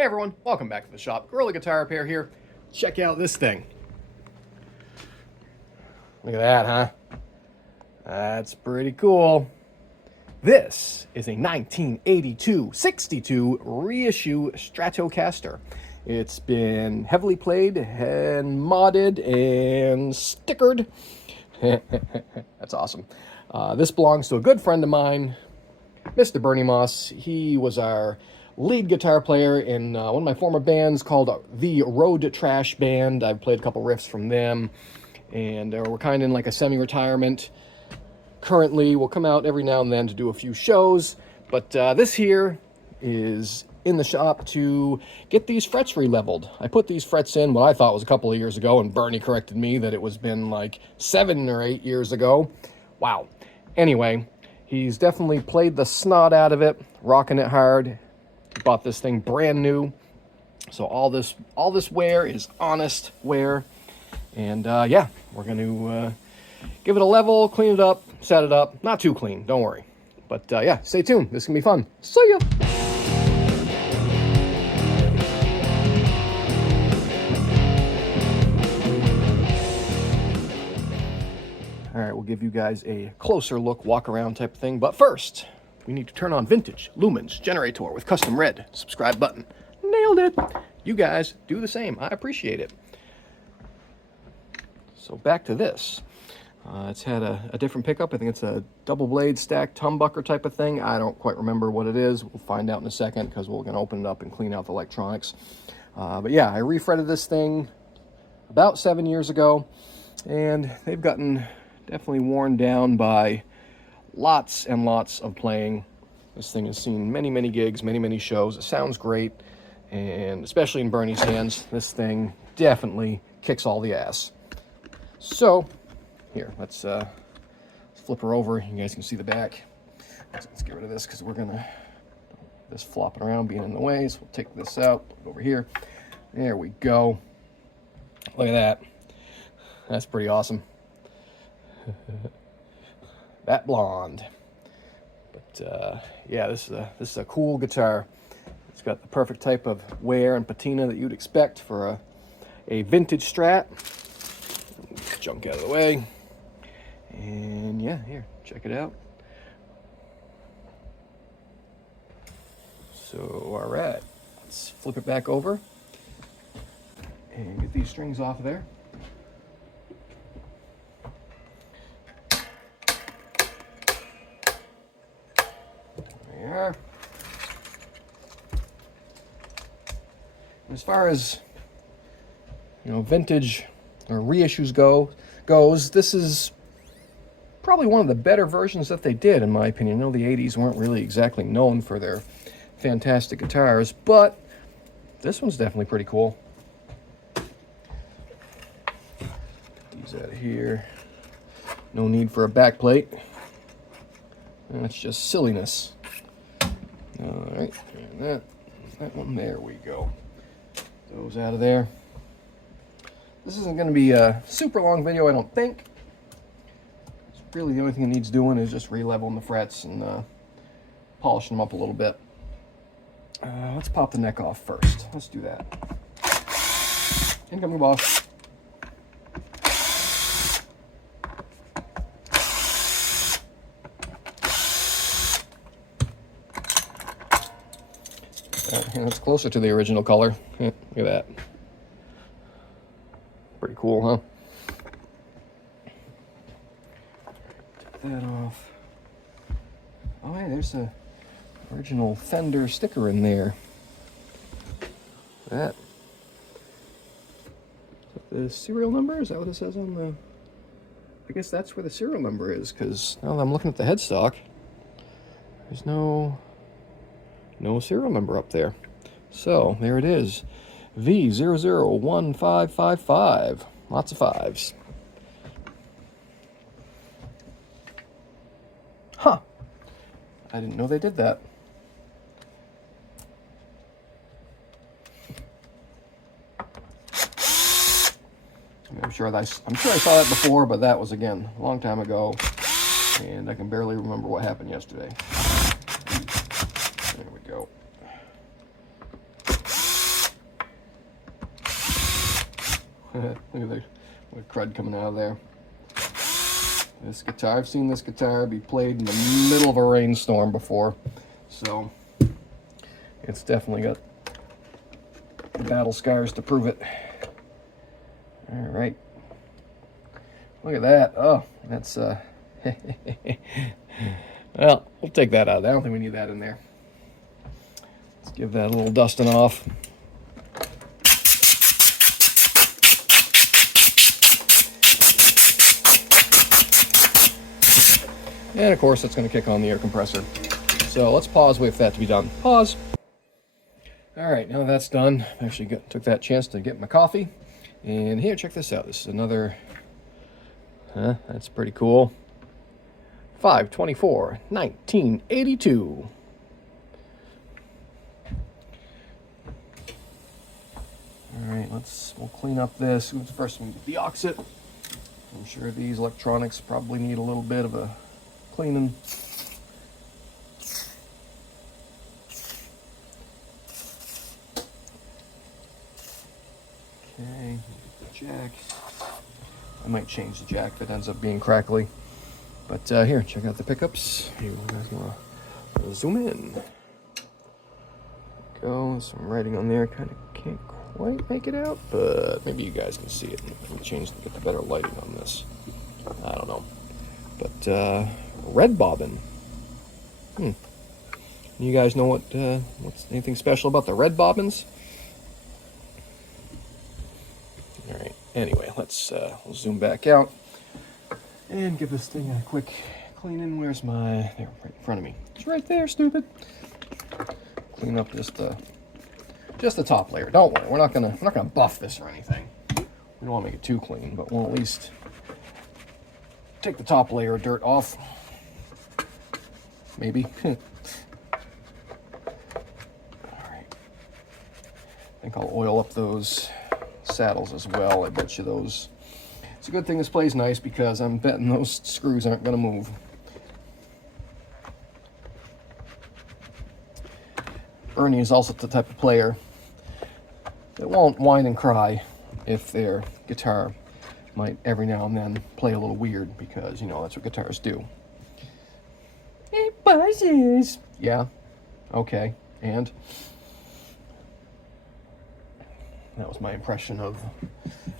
Hey everyone, welcome back to the shop. Gorilla Guitar Repair here. Check out this thing. Look at that, huh? That's pretty cool. This is a 1982-62 Reissue Stratocaster. It's been heavily played and modded and stickered. That's awesome. This belongs to a good friend of mine, Mr. Bernie Moss. He was our lead guitar player in one of my former bands called the Road Trash Band. I've played a couple riffs from them, and we're kind of in like a semi-retirement. Currently, we'll come out every now and then to do a few shows, but this here is in the shop to get these frets re-leveled. I put these frets in what I thought was a couple of years ago, and Bernie corrected me that it was been like 7 or 8 years ago. Wow. Anyway, he's definitely played the snot out of it, rocking it hard. He bought this thing brand new, so all this wear is honest wear. And yeah, we're going to give it a level, clean it up, set it up. Not too clean, don't worry. But yeah, stay tuned. This is going to be fun. See ya! All right, we'll give you guys a closer look, walk around type of thing. But first, we need to turn on vintage lumens generator with custom red subscribe button. Nailed it. You guys do the same. I appreciate it. So back to this. It's had a different pickup. I think it's a double blade stacked humbucker type of thing. I don't quite remember what it is. We'll find out in a second because we're going to open it up and clean out the electronics. But yeah, I refretted this thing about 7 years ago, and they've gotten definitely worn down by lots and lots of playing. This thing has seen many, many gigs, many, many shows. It sounds great, and especially in Bernie's hands, this thing definitely kicks all the ass. So, here, let's flip her over. You guys can see the back. Let's get rid of this because we're gonna, this flopping around being in the way, so we'll take this out, put it over here. There we go. Look at that. That's pretty awesome. That blonde. But yeah, this is a cool guitar. It's got the perfect type of wear and patina that you'd expect for a vintage Strat. Junk out of the way. And yeah, here, check it out. So, all right, let's flip it back over and get these strings off of there. There. As far as, you know, vintage or reissues goes, this is probably one of the better versions that they did, in my opinion. I know the 80s weren't really exactly known for their fantastic guitars, but this one's definitely pretty cool. Get these out of here. No need for a back plate. That's just silliness. All right, and that one, there we go. Those out of there. This isn't going to be a super long video, I don't think. Really, the only thing it needs doing is just re-leveling the frets and polishing them up a little bit. Let's pop the neck off first. Let's do that. Incoming boss. That's closer to the original color. Look at that. Pretty cool, huh? Take that off. Oh, hey, there's a original Fender sticker in there. That. Is that the serial number? Is that what it says on the... I guess that's where the serial number is, because now that I'm looking at the headstock, there's no serial number up there. So, there it is. V001555. Lots of fives. Huh. I didn't know they did that. I'm sure I saw that before, but that was, again, a long time ago. And I can barely remember what happened yesterday. There we go. Look at the crud coming out of there. This guitar, I've seen this guitar be played in the middle of a rainstorm before, so it's definitely got battle scars to prove it. All right, look at that. Oh, that's well, we'll take that out. I don't think we need that in there. Let's give that a little dusting off. And of course, that's going to kick on the air compressor. So let's pause, wait for that to be done. Pause. All right, now that's done. Actually took that chance to get my coffee. And here, check this out. This is another, that's pretty cool. 5/24/1982. All right, we'll clean up this. First, we get the oxit. I'm sure these electronics probably need a little bit of a cleaning. Okay, the jack. I might change the jack if it ends up being crackly. But here, check out the pickups. You guys want to zoom in. Go, some writing on there. Kind of can't quite make it out, but maybe you guys can see it. We'll change to get the better lighting on this. I don't know. But red bobbin. You guys know what's anything special about the red bobbins? All right. Anyway, we'll zoom back out and give this thing a quick cleaning. Where's my? There, right in front of me. It's right there, stupid. Clean up just the top layer. Don't worry, we're not gonna buff this or anything. We don't want to make it too clean, but we'll at least take the top layer of dirt off. Maybe. All right. I think I'll oil up those saddles as well. I bet you those. It's a good thing this plays nice because I'm betting those screws aren't going to move. Ernie is also the type of player that won't whine and cry if their guitar might every now and then play a little weird, because, you know, that's what guitars do. It buzzes. Yeah. Okay. And that was my impression of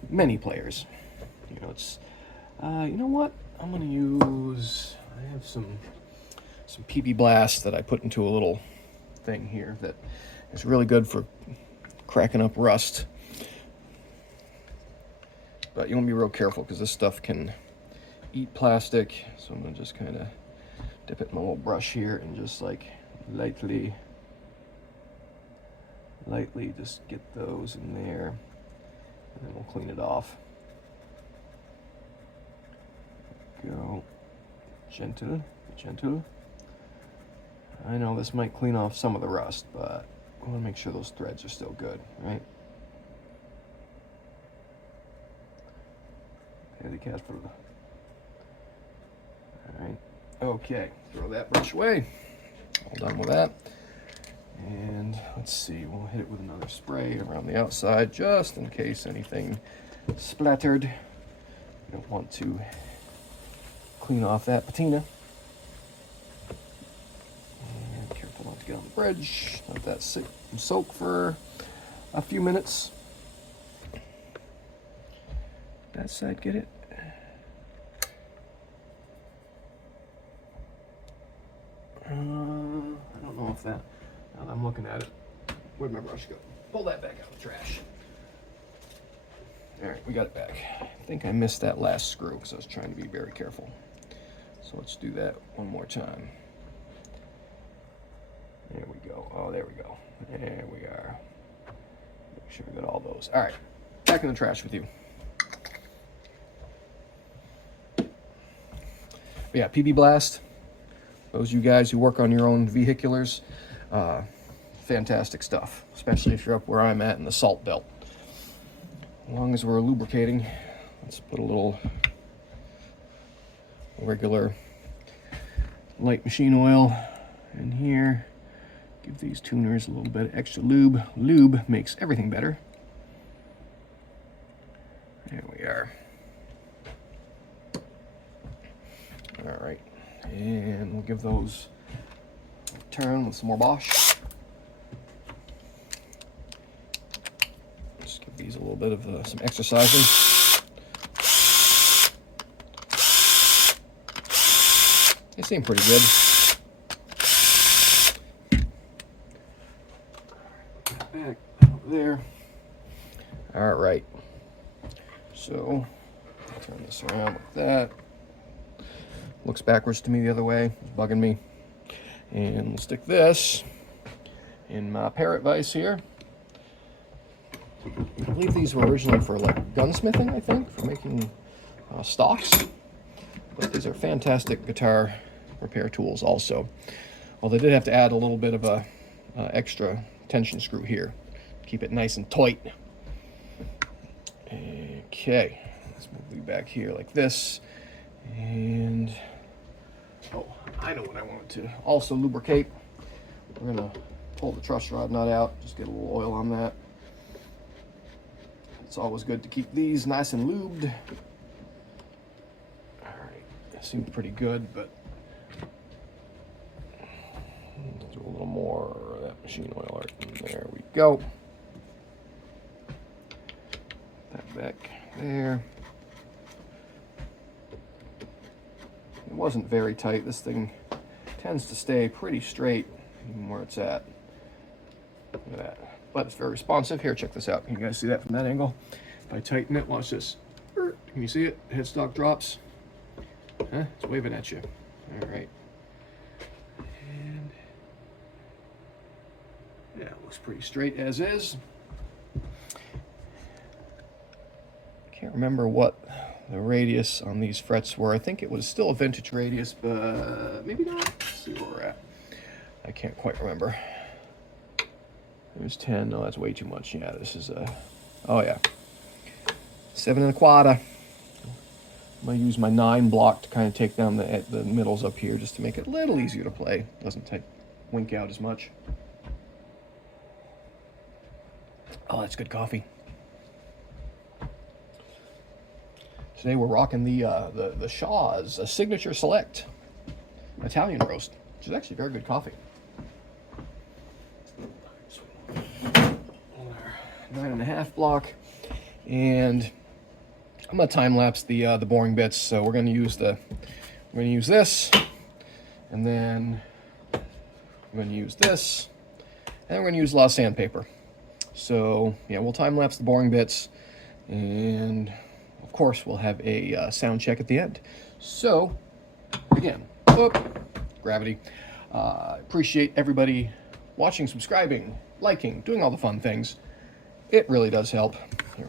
many players. You know, it's, you know what? I'm going to use, I have some PB Blast that I put into a little thing here that is really good for cracking up rust. But you want to be real careful because this stuff can eat plastic. So I'm going to just kind of dip it in my little brush here and just like lightly just get those in there, and then we'll clean it off. Go gentle. I know this might clean off some of the rust, but I want to make sure those threads are still good, right? There the cat food. All right. Okay. Throw that brush away. All done with that. And let's see. We'll hit it with another spray around the outside, just in case anything splattered. We don't want to clean off that patina. And careful not to get on the bridge. Let that sit and soak for a few minutes. That side, get it? I don't know if that, now that I'm looking at it, where'd my brush go? Pull that back out of the trash. All right, we got it back. I think I missed that last screw because I was trying to be very careful. So let's do that one more time. There we go. Oh, there we go. There we are. Make sure we got all those. All right, back in the trash with you. But yeah, PB Blast. Those of you guys who work on your own vehiculars, fantastic stuff, especially if you're up where I'm at in the salt belt. As long as we're lubricating, let's put a little regular light machine oil in here. Give these tuners a little bit of extra lube. Lube makes everything better. There we are. All right, and we'll give those a turn with some more Bosch. Just give these a little bit of some exercising. They seem pretty good. Back over there. All right. So turn this around like that. Looks backwards to me the other way. It's bugging me. And we'll stick this in my parrot vise here. I believe these were originally for like gunsmithing, I think, for making stocks. But these are fantastic guitar repair tools also. Although they did have to add a little bit of a extra tension screw here to keep it nice and tight. Okay, let's move you back here like this. And oh, I know what I wanted to also lubricate. We're gonna pull the truss rod nut out, just get a little oil on that. It's always good to keep these nice and lubed. All right, it seems pretty good, but do a little more of that machine oil art. There we go. That back there. It wasn't very tight. This thing tends to stay pretty straight even where it's at. Look at that. But it's very responsive. Here, check this out. Can you guys see that from that angle? If I tighten it, watch this. Can you see it? The headstock drops. Huh? It's waving at you. All right. And yeah, it looks pretty straight as is. Can't remember what the radius on these frets were. I think it was still a vintage radius, but maybe not. Let's see where we're at. I can't quite remember. It was 10. No, that's way too much. Yeah, this is a, oh yeah, 7 1/4. I'm gonna use my 9 block to kind of take down the middles up here just to make it a little easier to play. Doesn't wink out as much. Oh, that's good coffee. Today we're rocking the Shaw's a Signature Select Italian roast, which is actually very good coffee. 9.5 block, and I'm gonna time lapse the boring bits. So we're gonna use this, and then we're gonna use this, and we're gonna use a lot of sandpaper. So yeah, we'll time lapse the boring bits, and of course we'll have a sound check at the end. So again, gravity. Appreciate everybody watching, subscribing, liking, doing all the fun things. It really does help. Here,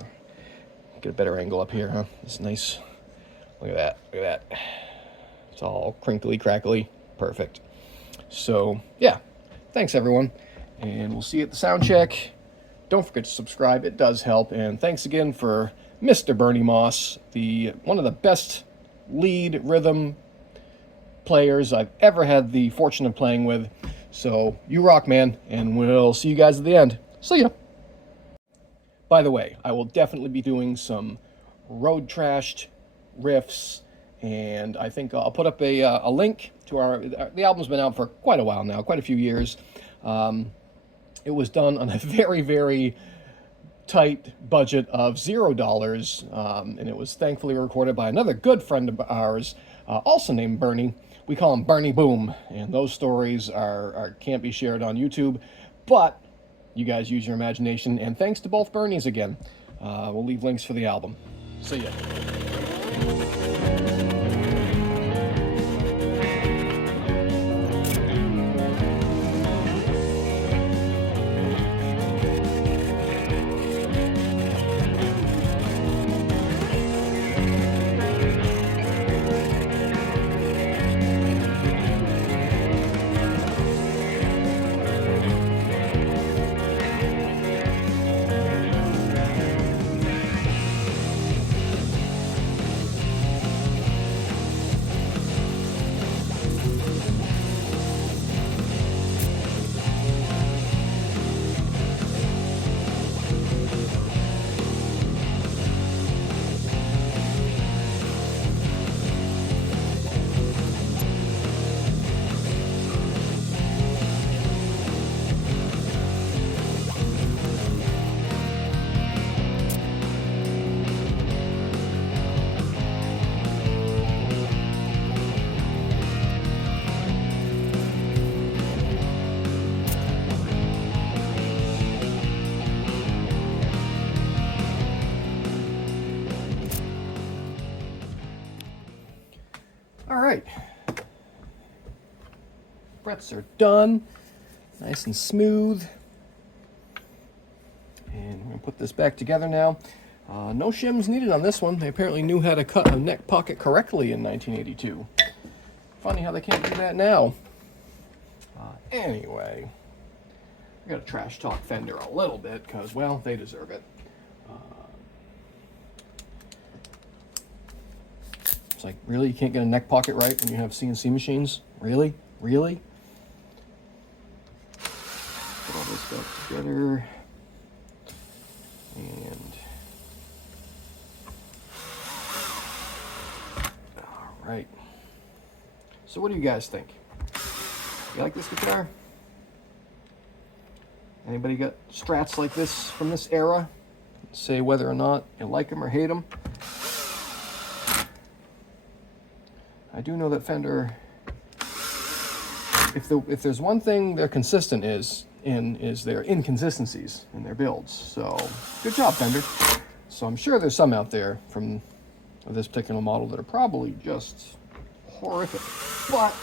get a better angle up here, huh? It's nice. Look at that. Look at that. It's all crinkly, crackly. Perfect. So, yeah. Thanks, everyone. And we'll see you at the sound check. Don't forget to subscribe. It does help. And thanks again for Mr. Bernie Moss, one of the best lead rhythm players I've ever had the fortune of playing with. So, you rock, man. And we'll see you guys at the end. See ya. By the way, I will definitely be doing some road trashed riffs, and I think I'll put up a link to the album's been out for quite a while now, quite a few years. It was done on a very, very tight budget of $0, and it was thankfully recorded by another good friend of ours, also named Bernie. We call him Bernie Boom, and those stories can't be shared on YouTube, but you guys use your imagination, and thanks to both Bernies again. We'll leave links for the album. See ya. right. Frets are done. Nice and smooth. And we're going to put this back together now. No shims needed on this one. They apparently knew how to cut a neck pocket correctly in 1982. Funny how they can't do that now. Anyway, I got to trash talk Fender a little bit because, well, they deserve it. It's like, really? You can't get a neck pocket right when you have CNC machines? Really? Really? Put all this back together. And all right. So what do you guys think? You like this guitar? Anybody got Strats like this from this era? Say whether or not you like them or hate them. I do know that Fender, if there's one thing they're consistent is their inconsistencies in their builds. So good job, Fender. So I'm sure there's some out there from this particular model that are probably just horrific, but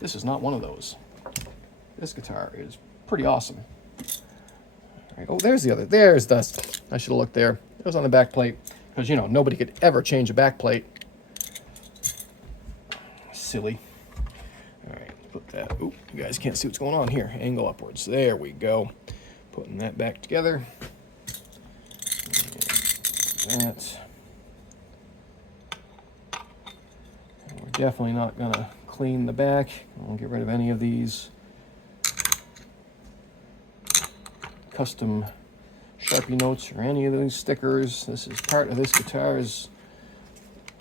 this is not one of those. This guitar is pretty awesome. All right. Oh, there's the other. There's the. I should have looked there. It was on the back plate because, you know, nobody could ever change a back plate. Silly. All right, put that. Oop, you guys can't see what's going on here. Angle upwards. There we go. Putting that back together. And that. And we're definitely not gonna clean the back. I'll get rid of any of these custom Sharpie notes or any of those stickers. This is part of this guitar's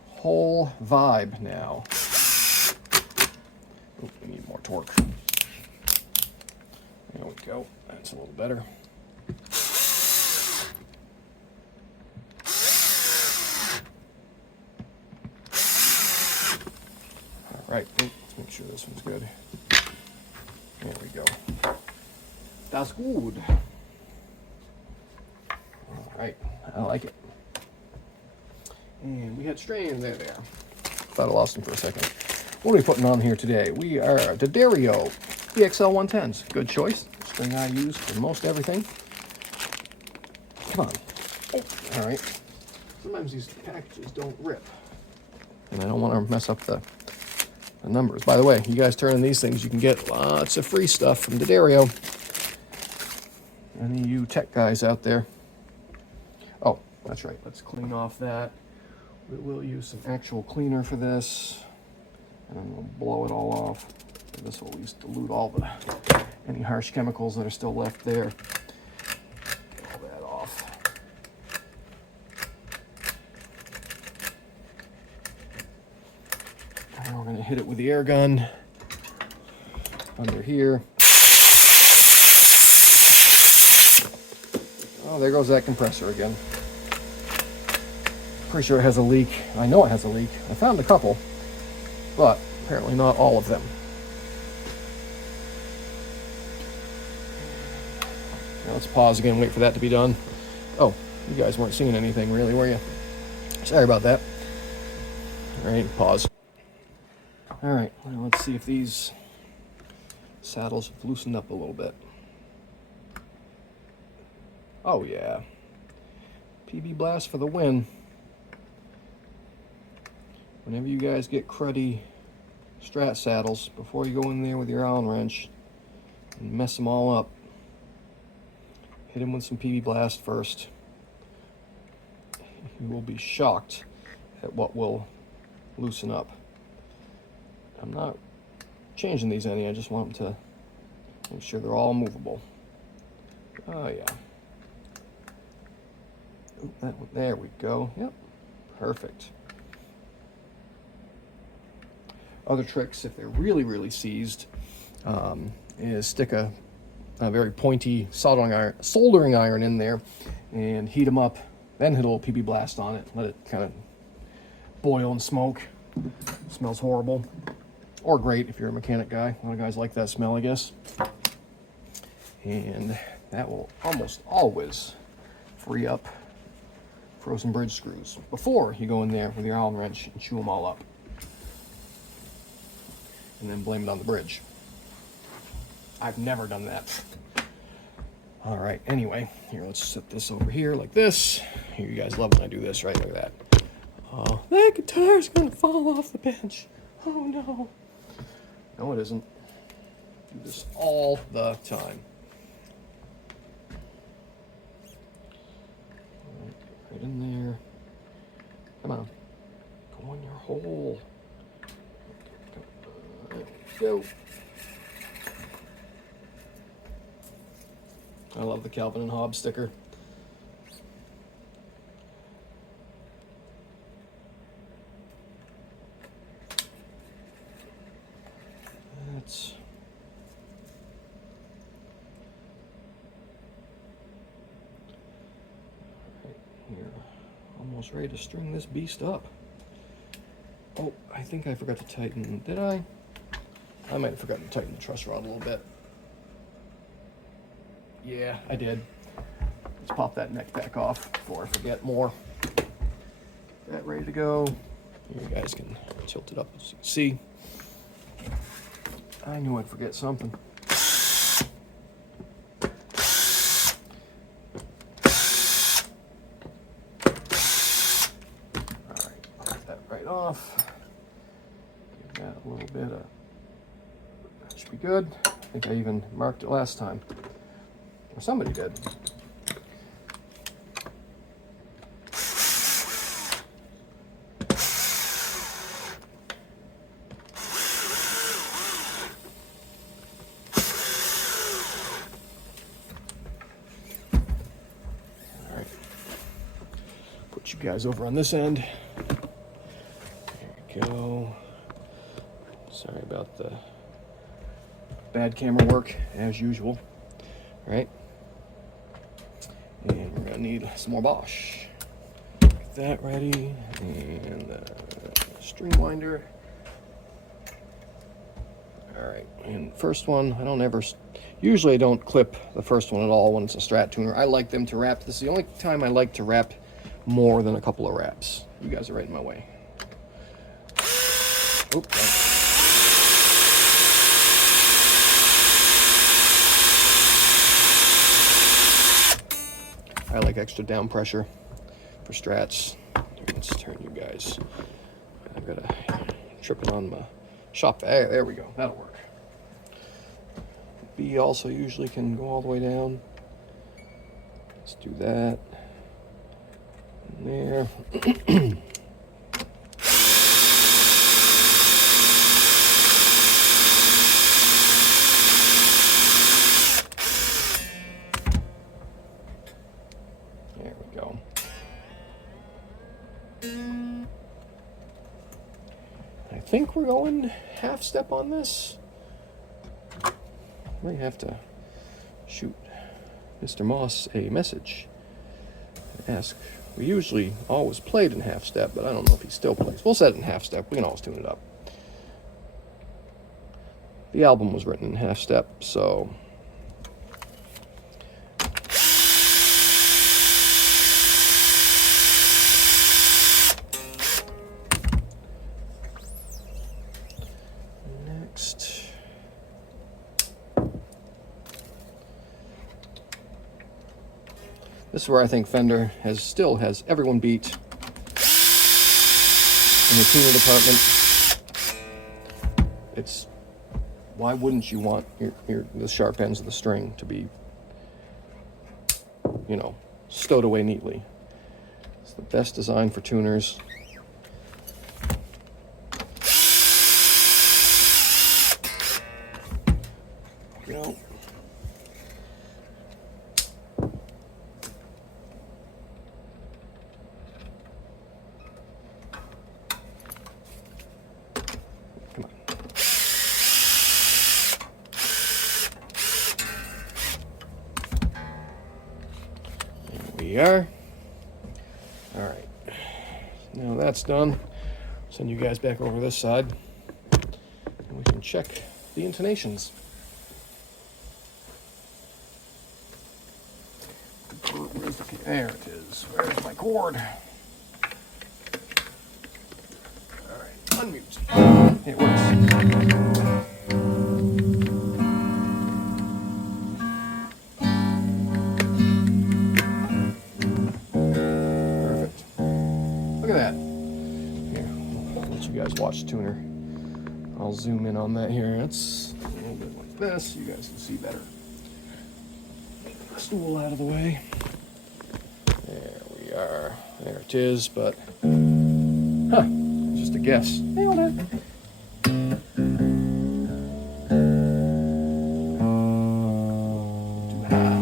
whole vibe now. Oh, we need more torque. There we go. That's a little better. All right, let's make sure this one's good. There we go. That's good. All right, I like it. And we had strain there. Thought I lost him for a second. What are we putting on here today? We are Didario EXL 110s. Good choice. String I use for most everything. Come on. Oh, all right. Sometimes these packages don't rip. And I don't want to mess up the numbers. By the way, you guys turn in these things, you can get lots of free stuff from Didario. Any of you tech guys out there. Oh, that's right. Let's clean off that. We will use some actual cleaner for this. And then we'll blow it all off. And this will at least dilute all any harsh chemicals that are still left there. Get all that off. And we're going to hit it with the air gun under here. Oh, there goes that compressor again. Pretty sure it has a leak. I know it has a leak. I found a couple, but apparently not all of them. Now let's pause again, wait for that to be done. Oh, you guys weren't seeing anything really, were you? Sorry about that. All right, pause. All right, well, let's see if these saddles have loosened up a little bit. Oh yeah, PB Blast for the win. Whenever you guys get cruddy Strat saddles, before you go in there with your Allen wrench and mess them all up, hit them with some PB Blast first. You will be shocked at what will loosen up. I'm not changing these any, I just want them to make sure they're all movable. Oh yeah. Ooh, there we go. Yep, perfect. Other tricks, if they're really, really seized, is stick a very pointy soldering iron in there and heat them up, then hit a little PB Blast on it, let it kind of boil and smoke. It smells horrible. Or great if you're a mechanic guy. A lot of guys like that smell, I guess. And that will almost always free up frozen bridge screws before you go in there with your Allen wrench and chew them all up. and then blame it on the bridge. I've never done that. All right, anyway, here, let's set this over here like this. Here, you guys love when I do this, right? Look at that. Oh, that guitar's gonna fall off the bench. Oh no. No, it isn't. Do this all the time. Right in there. Come on. Go in your hole. Go. I love the Calvin and Hobbes sticker. That's right here. Almost ready to string this beast up. Oh, I think I forgot to tighten. Did I? I might have forgotten to tighten the truss rod a little bit. Yeah, I did. Let's pop that neck back off before I forget more. That ready to go. You guys can tilt it up as you can see. I knew I'd forget something. Alright, pop that right off. Give that a little bit of... That should be good. I think I even marked it last time. Or somebody did. Alright. Put you guys over on this end. There we go. Sorry about the bad camera work, as usual. Alright. And we're going to need some more Bosch. Get that ready. And the string winder. Alright, and first one, I don't ever... Usually I don't clip the first one at all when it's a Strat tuner. I like them to wrap. This is the only time I like to wrap more than a couple of wraps. You guys are right in my way. Oops. I like extra down pressure for Strats. Let's turn you guys. I've got to trip it on my shop. There we go. That'll work. B also usually can go all the way down. Let's do that. And there. There we go. I think we're going half step on this. Might have to shoot Mr. Moss a message and ask. We usually always played in half step, but I don't know if he still plays. We'll set it in half step. We can always tune it up. The album was written in half step, so... Next. This is where I think Fender still has everyone beat in the tuner department. It's... Why wouldn't you want the sharp ends of the string to be, you know, stowed away neatly? It's the best design for tuners. You know. Come on. We are. All right. Now that's done. Send you guys back over this side, and we can check the intonations. There it is. Where's my cord? All right. Unmute. It works. at that. Here, I'll let you guys watch the tuner. I'll zoom in on that here. It's a little bit like this. You guys can see better. Stool out of the way. There we are. There it is, but just a guess. Nailed it. Too high.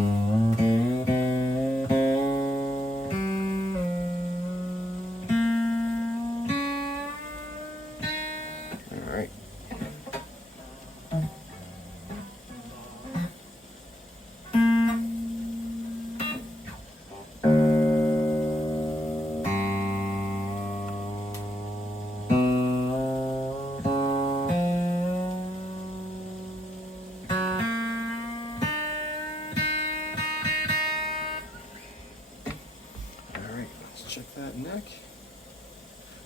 All right. Check that neck.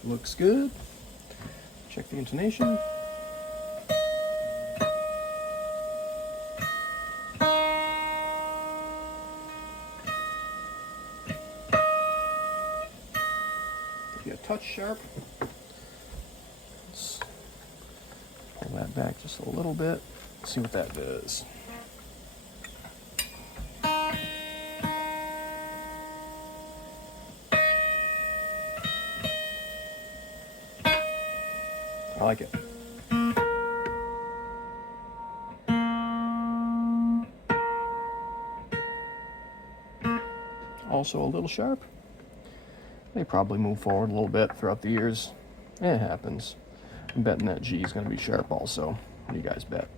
Looks good. Check the intonation. Be a touch sharp. Let's pull that back just a little bit. See what that does. I like it. Also a little sharp. They probably move forward a little bit throughout the years. It happens. I'm betting that G is going to be sharp also. What do you guys bet?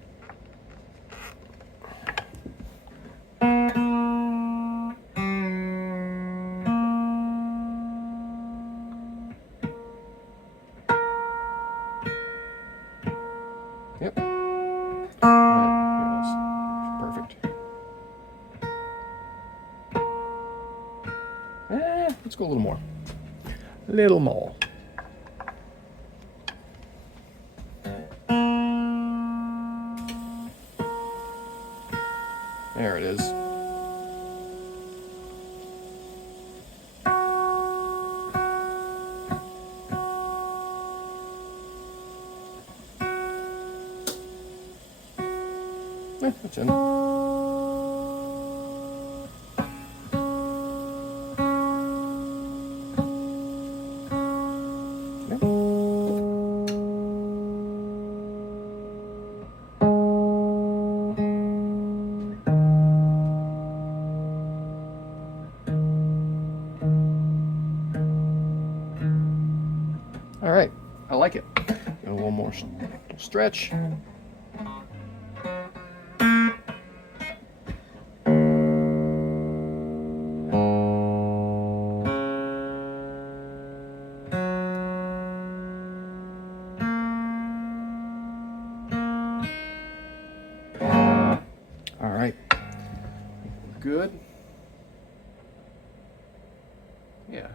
Yep. Perfect. Let's go a little more. A little more. There it is. That's in. All right, I like it. Got a little more stretch. All right, good. Yeah.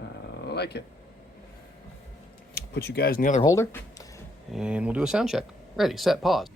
I like it. Put you guys in the other holder, and we'll do a sound check. Ready, set, pause.